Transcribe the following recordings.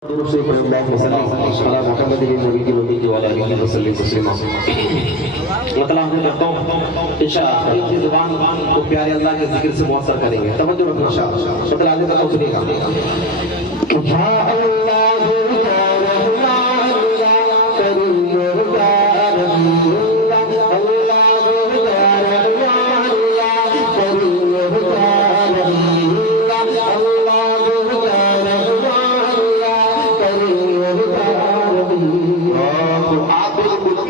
इंशाअल्लाह अपनी जुबान को प्यारे अल्लाह के जिक्र से मुअस्सर करेंगे। तवज्जो रखना इंशाअल्लाह। मतलब आगे तक सुनिएगा। या अल्लाह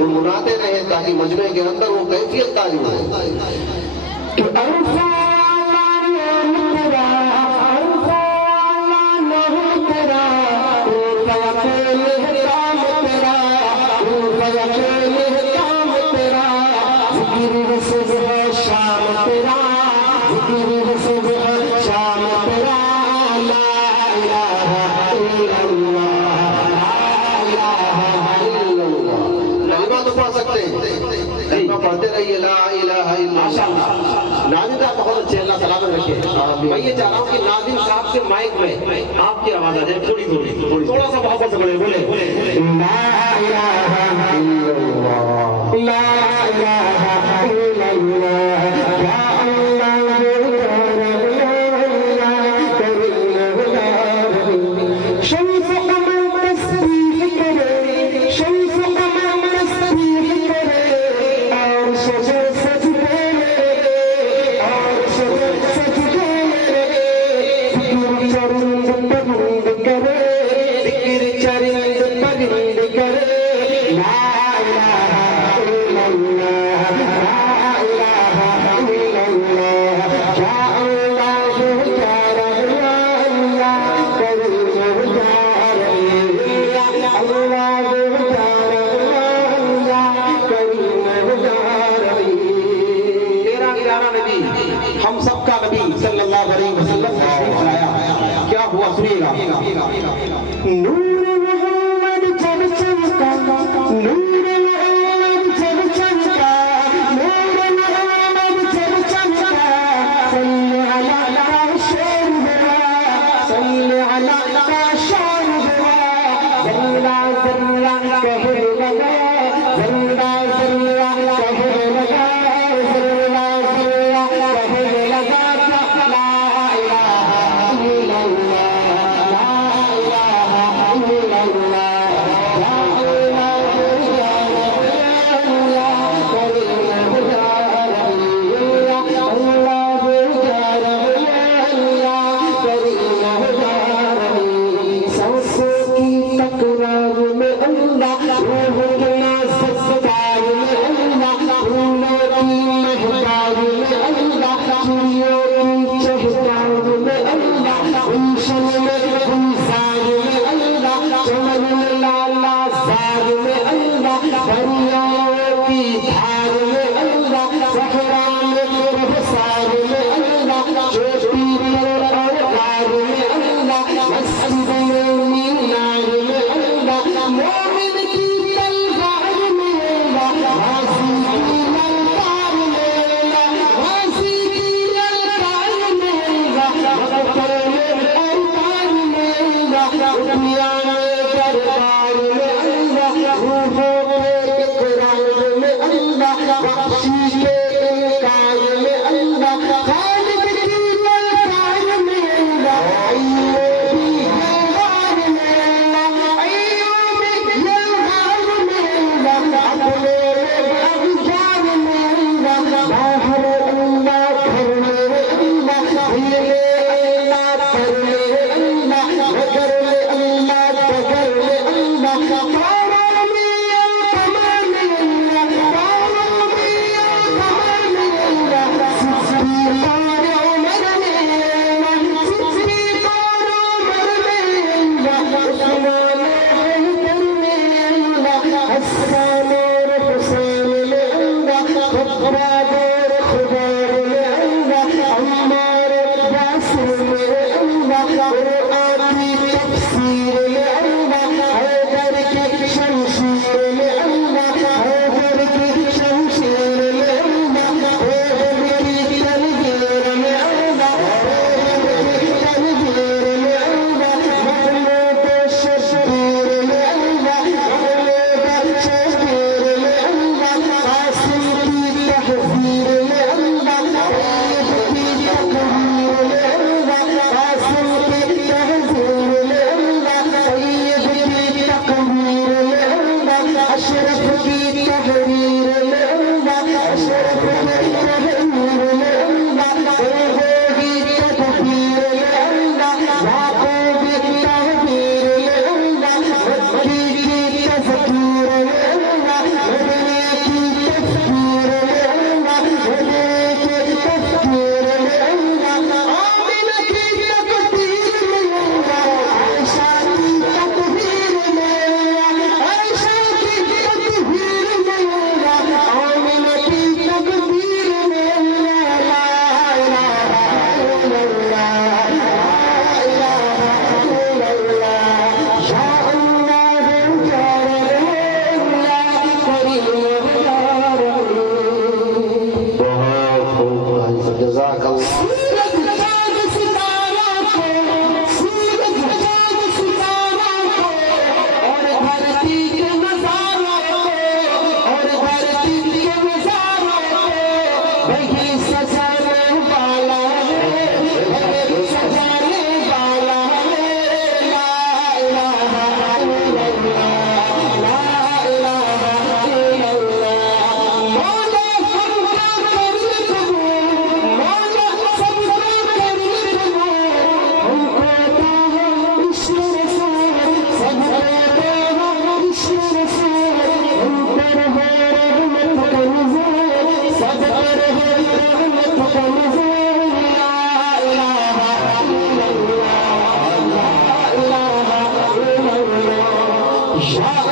गुनगुनाते रहे ताकि मजमे के अंदर वो कैफियत ताज़ हो। पढ़ते रहिए ला इलाहा इल्लल्लाह। नाज़िम साहब बहुत अच्छे, अल्लाह सलामत रखे। मैं ये चाह रहा हूँ कि नाज़िम साहब से माइक में आपकी आवाज आ जाए, थोड़ी थोड़ा सा मोहब्बत से बोले ला इलाहा इल्लल्लाह, ला इलाहा इल्लल्लाह, या हम सबका नबी सल्लल्लाहु अलैहि वसल्लम आया। क्या हुआ सुनिएगा। नूर मोहम्मद जब चमका, नूर मोहम्मद जब चमका, नूर मोहम्मद जब चमका, सल्लल्लाहु अलैहि वसल्लम जल्ला जल्ला कहने लगा, जल्ला जल्ला कहने लगा, जल्ला जल्ला कहने लगा, ला इलाहा इल्लल्लाह, ला इलाहा शाह